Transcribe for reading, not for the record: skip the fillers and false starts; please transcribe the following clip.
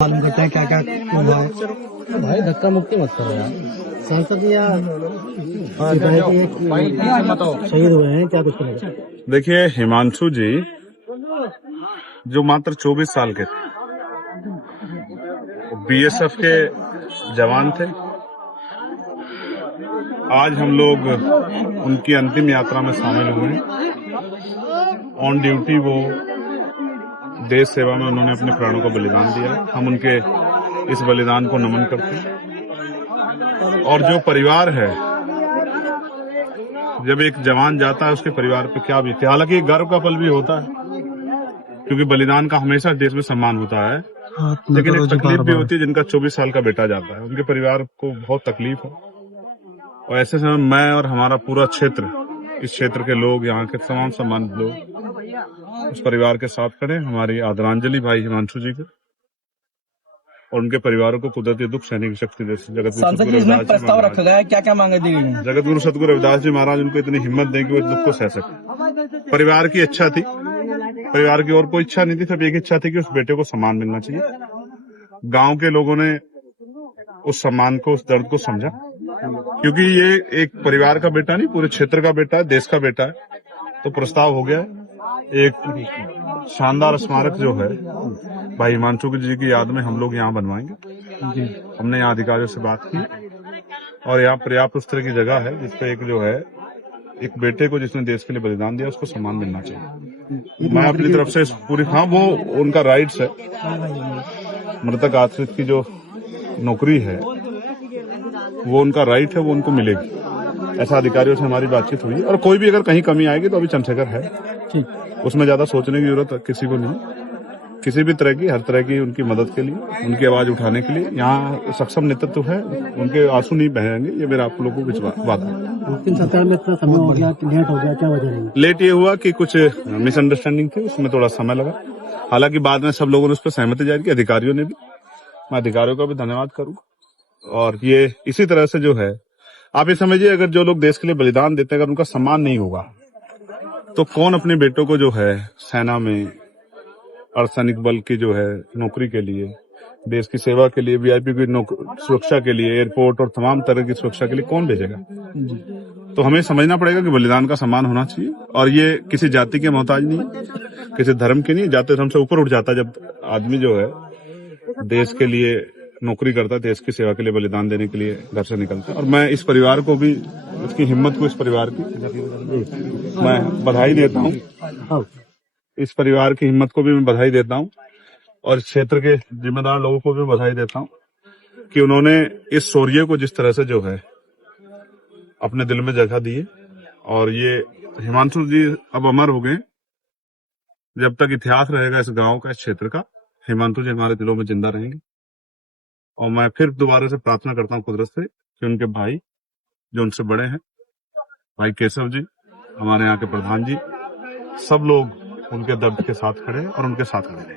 मालूम करते हैं क्या क्या हुआ है। भाई धक्का मुक्की मत करो यार। सांसद या शहीद हुए हैं क्या कुछ नहीं। देखिए, हिमांशु जी जो मात्र 24 साल के थे, बीएसएफ के जवान थे। आज हम लोग उनकी अंतिम यात्रा में शामिल हुए। ऑन ड्यूटी वो देश सेवा में उन्होंने अपने प्राणों का बलिदान दिया। हम उनके इस बलिदान को नमन करते हैं। और जो परिवार है, जब एक जवान जाता है उसके परिवार पे क्या बीतती है। हालांकि गर्व का पल भी होता है, क्योंकि बलिदान का हमेशा देश में सम्मान होता है, लेकिन एक तकलीफ भी होती है जिनका 24 साल का बेटा जाता है। उनके परिवार को बहुत तकलीफ है। और ऐसे समय मैं और हमारा पूरा क्षेत्र, इस क्षेत्र के लोग, यहाँ के तमाम सम्मानित लोग उस परिवार के साथ खड़े। हमारी आदरांजलि भाई हिमांशु जी को और उनके परिवारों को कुदरती दुख सहने की शक्ति दे। प्रस्ताव रखा गया है, क्या क्या मांगे दी गई? जगत गुरु सतगुरु रविदास जी महाराज उनको इतनी हिम्मत दें कि वो इस दुख को सह सके। परिवार की इच्छा थी, परिवार की और कोई इच्छा नहीं थी, सिर्फ एक इच्छा थी कि उस बेटे को सम्मान मिलना चाहिए। गांव के लोगों ने उस सम्मान को, उस दर्द को समझा, क्योंकि ये एक परिवार का बेटा नहीं, पूरे क्षेत्र का बेटा है, देश का बेटा है। तो प्रस्ताव हो गया। एक शानदार स्मारक जो है भाई हिमांशु जी की याद में हम लोग यहाँ बनवाएंगे। हमने यहाँ अधिकारियों से बात की और यहाँ पर्याप्त उस तरह की जगह है जिसपे एक जो है, एक बेटे को जिसने देश के लिए बलिदान दिया उसको सम्मान मिलना चाहिए। मैं अपनी तरफ से पूरी, हाँ वो उनका राइट्स है, मृतक आश्रित की जो नौकरी है वो उनका राइट है, वो उनको मिलेगी। ऐसा अधिकारियों से हमारी बातचीत हुई। और कोई भी अगर कहीं कमी आएगी तो अभी चंद्रशेखर है, उसमें ज्यादा सोचने की जरूरत किसी को नहीं। किसी भी तरह की, हर तरह की उनकी मदद के लिए, उनकी आवाज उठाने के लिए यहाँ सक्षम नेतृत्व है। उनके आंसू नहीं बहेंगे, ये मेरा आप लोगों को विश्वास बात है। सरकार में इतना समय हो गया, लेट हो गया, क्या वजह है? लेट ये हुआ कि कुछ मिसअंडरस्टैंडिंग थी, उसमें थोड़ा समय लगा। हालांकि बाद में सब लोगों ने उस पर सहमति जाहिर की, अधिकारियों ने भी। मैं अधिकारियों का भी धन्यवाद करूंगा। और ये इसी तरह से जो है, आप ये समझिए, अगर जो लोग देश के लिए बलिदान देते हैं अगर उनका सम्मान नहीं होगा तो कौन अपने बेटों को जो है सेना में, अर्धसैनिक बल की जो है नौकरी के लिए, देश की सेवा के लिए, वीआईपी की सुरक्षा के लिए, एयरपोर्ट और तमाम तरह की सुरक्षा के लिए कौन भेजेगा? तो हमें समझना पड़ेगा कि बलिदान का सम्मान होना चाहिए। और ये किसी जाति के मोहताज नहीं है, किसी धर्म के नहीं, जाति धर्म से ऊपर उठ जाता है जब आदमी जो है देश के लिए नौकरी करता है, देश की सेवा के लिए बलिदान देने के लिए घर से निकलता है। और मैं इस परिवार को भी, इसकी हिम्मत को, इस परिवार की मैं बधाई देता हूँ। इस परिवार की हिम्मत को भी मैं बधाई देता हूँ और इस क्षेत्र के जिम्मेदार लोगों को भी बधाई देता हूँ कि उन्होंने इस शौर्य को जिस तरह से जो है अपने दिल में जगह दी है। और ये हिमांशु जी अब अमर हो गए। जब तक इतिहास रहेगा इस गांव का, इस क्षेत्र का, हिमांशु जी हमारे दिलों में जिंदा रहेंगे। और मैं फिर दोबारा से प्रार्थना करता हूँ कुदरत से कि उनके भाई जो उनसे बड़े हैं, भाई केशव जी, हमारे यहाँ के प्रधान जी, सब लोग उनके दर्द के साथ खड़े और उनके साथ खड़े।